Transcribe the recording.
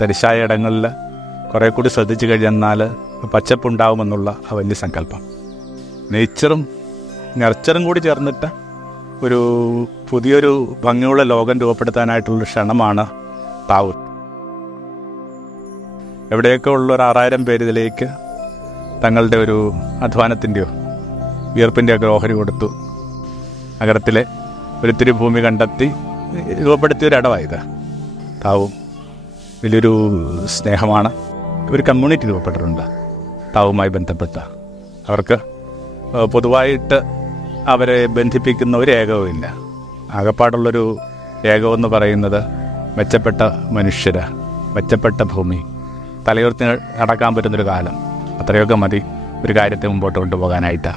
തരിശായ ഇടങ്ങളിൽ കുറേ കൂടി ശ്രദ്ധിച്ചു കഴിഞ്ഞാൽ പച്ചപ്പുണ്ടാവുമെന്നുള്ള ആ വലിയ സങ്കല്പം. നേച്ചറും നർച്ചറും കൂടി ചേർന്നിട്ട് ഒരു പുതിയൊരു ഭംഗിയുള്ള ലോകം രൂപപ്പെടുത്താനായിട്ടുള്ള ക്ഷണമാണ് താവൂർ. എവിടെയൊക്കെ ഉള്ള ഒരു 6000 പേര് ഇതിലേക്ക് തങ്ങളുടെ ഒരു അധ്വാനത്തിൻ്റെയോ വിയർപ്പിൻ്റെയൊക്കെ ഓഹരി കൊടുത്തു. നഗരത്തിലെ ഒരിത്തിരി ഭൂമി കണ്ടെത്തി രൂപപ്പെടുത്തിയൊരിടമായത് താവും. വലിയൊരു സ്നേഹമാണ്. ഒരു കമ്മ്യൂണിറ്റി രൂപപ്പെട്ടിട്ടുണ്ട് താവുമായി ബന്ധപ്പെട്ട. അവർക്ക് പൊതുവായിട്ട് അവരെ ബന്ധിപ്പിക്കുന്ന ഒരു ഏകവുമില്ല. ആകപ്പാടുള്ളൊരു ഏകമെന്ന് പറയുന്നത് മെച്ചപ്പെട്ട മനുഷ്യർ, മെച്ചപ്പെട്ട ഭൂമി, തലയുയർത്തി നടക്കാൻ പറ്റുന്നൊരു കാലം. അത്രയൊക്കെ മതി ഒരു കാര്യത്തെ മുമ്പോട്ട് കൊണ്ടുപോകാനായിട്ട്.